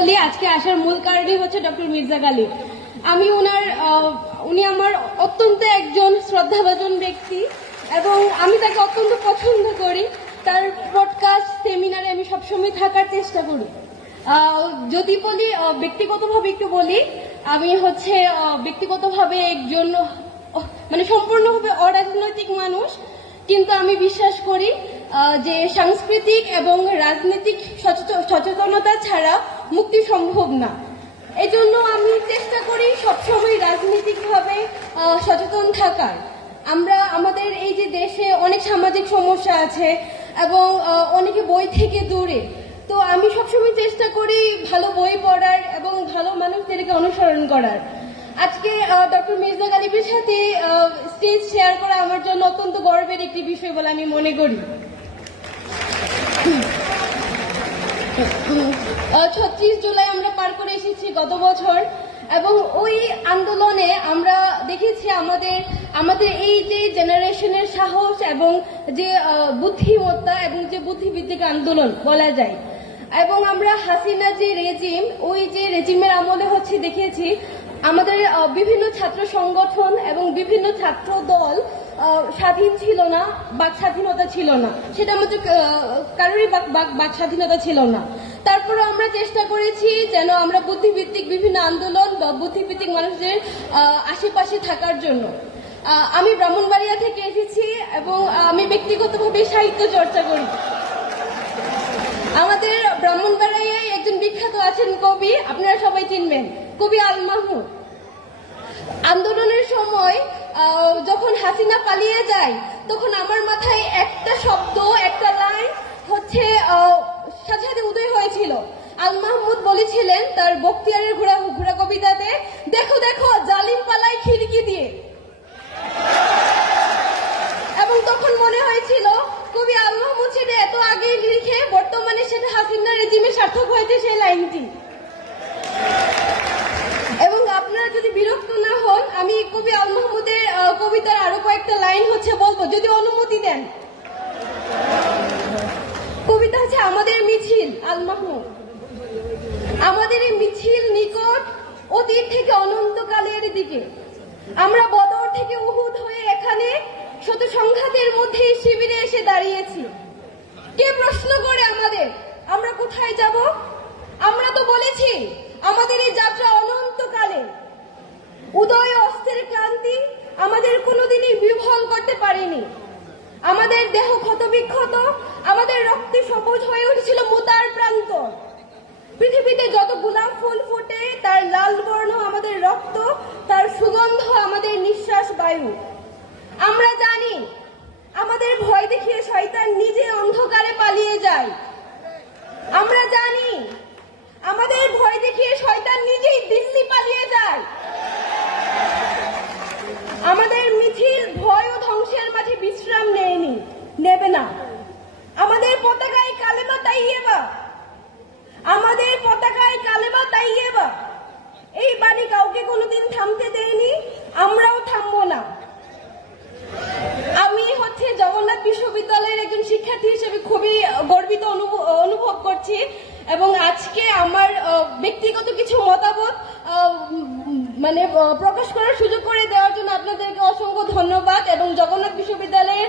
আজকে আসার মূল কারণই হচ্ছে ডক্টর মির্জা গালিব। উনি আমার অত্যন্ত একজন শ্রদ্ধাভাজন ব্যক্তি এবং আমি তাকে অত্যন্ত পছন্দ করি। তার পডকাস্ট সেমিনারে আমি সবসময় থাকার চেষ্টা করি। যদি বলি ব্যক্তিগতভাবে একটু বলি, আমি ব্যক্তিগতভাবে একজন সম্পূর্ণভাবে অরাজনৈতিক মানুষ, কিন্তু আমি বিশ্বাস করি যে সাংস্কৃতিক এবং রাজনৈতিক সচেতনতা ছাড়া মুক্তি সম্ভব না। এজন্য আমি চেষ্টা করি সবসময় রাজনৈতিকভাবে সচেতন থাকার। আমাদের এই যে দেশে অনেক সামাজিক সমস্যা আছে এবং অনেকে বই থেকে দূরে, তো আমি সবসময় চেষ্টা করি ভালো বই পড়ার এবং ভালো মানুষদেরকে অনুসরণ করার। আজকে ডক্টর মির্জা গালিবের সাথে স্টেজ শেয়ার করা আমার জন্য অত্যন্ত গর্বের একটি বিষয় বলে আমি মনে করি। ৩৬ জুলাই আমরা পার করে এসেছি গত বছর, এবং ওই আন্দোলনে আমরা দেখেছি আমাদের এই যে জেনারেশনের সাহস এবং যে বুদ্ধিমত্তা এবং যে বুদ্ধিভিত্তিক আন্দোলন বলা যায়। এবং আমরা হাসিনা যে রেজিম, ওই যে রেজিমের আমলে দেখেছি আমাদের বিভিন্ন ছাত্র সংগঠন এবং বিভিন্ন ছাত্র দল স্বাধীন ছিল না, বাক স্বাধীনতা ছিল না, সেটা আমাদের কারোরই বাক স্বাধীনতা ছিল না। তারপরে আমরা চেষ্টা করেছি যেন আমরা বুদ্ধিভিত্তিক বিভিন্ন আন্দোলন বা বুদ্ধিভিত্তিক মানুষদের আশেপাশে থাকার জন্য। আমি ব্রাহ্মণবাড়িয়া থেকে এসেছি এবং আমি ব্যক্তিগতভাবে সাহিত্য চর্চা করি। আমাদের ব্রাহ্মণবাড়িয়ায় একজন বিখ্যাত আছেন কবি, আপনারা সবাই চিনবেন, কবি আল মাহমুদ। আন্দোলনের সময় যখন হাসিনা পালিয়ে যায়, তখন আমার মাথায় একটা শব্দ, একটা লাইন সাথে সাথে উদয় হয়েছিল। আল মাহমুদ বলেছিলেন তার বখতিয়ারের ঘোড়া কবিতাতে, দেখো দেখো জালিম পালায় খিড়কি দিয়ে। এবং তখন মনে হয়েছিল কবি আল মাহমুদ সেটা এত আগেই লিখে বর্তমানে সেটা হাসিনা রেজিমে সার্থক হয়েছে সেই লাইনটি। এবং আপনারা যদি বিরক্ত না হন, আমি কবি আল মাহমুদের কবিতার আরো কয়েকটা লাইন বলবো, যদি অনুমতি দেন। কবিতা আমাদের মিছিল। আল মাহমুদ: আমাদের এই মিছিল নিকট অতীত থেকে অনন্তকালের দিকে, আমরা বদর থেকে উহুদ হয়ে এখানে শত সংঘাতের মধ্যে শিবিরে এসে দাঁড়িয়েছি। কে প্রশ্ন করে আমরা কোথায় যাব? আমরা তো বলেছি আমাদের এই যাত্রা অনন্তকালে। উদয় অস্তের ক্লান্তি আমাদের কোনোদিনই বিফল করতে পারেনি। আমাদের দেহ ক্ষতবিক্ষত, আমাদের রক্তে সবুজ হয়ে উঠেছিল মুতার প্রান্ত। পৃথিবীতে যত গোলাপ ফুল ফোটে তার লাল বর্ণ আমাদের রক্ত, তার সুগন্ধ আমাদের নিঃশ্বাস বায়ু। আমরা জানি আমাদের ভয় দেখিয়ে শয়তান নিজে অন্ধকারে পালিয়ে যায়। আমরা জানি আমাদের ভয় দেখিয়ে শয়তান নিজেই দিল্লি পালিয়ে যায়। আমাদের মিছিল ভয় ও ধ্বংসের মাঝে বিশ্রাম নেবে না। আমাদের পতাকায় কালেমা তাইয়েবা, আমাদের পতাকায় কালেমা তাইয়েবা। এই বাণী কাউকে কোনোদিন থামতে দেয়নি, আমরাও থামবো না। আমি জগন্নাথ বিশ্ববিদ্যালয়ের একজন শিক্ষার্থী হিসেবে খুবই গর্বিত অনুভব করছি, এবং আজকে আমার ব্যক্তিগত কিছু মতামত প্রকাশ করার সুযোগ করে দেওয়ার জন্য আপনাদেরকে অসংখ্য ধন্যবাদ। এবং জগন্নাথ বিশ্ববিদ্যালয়ের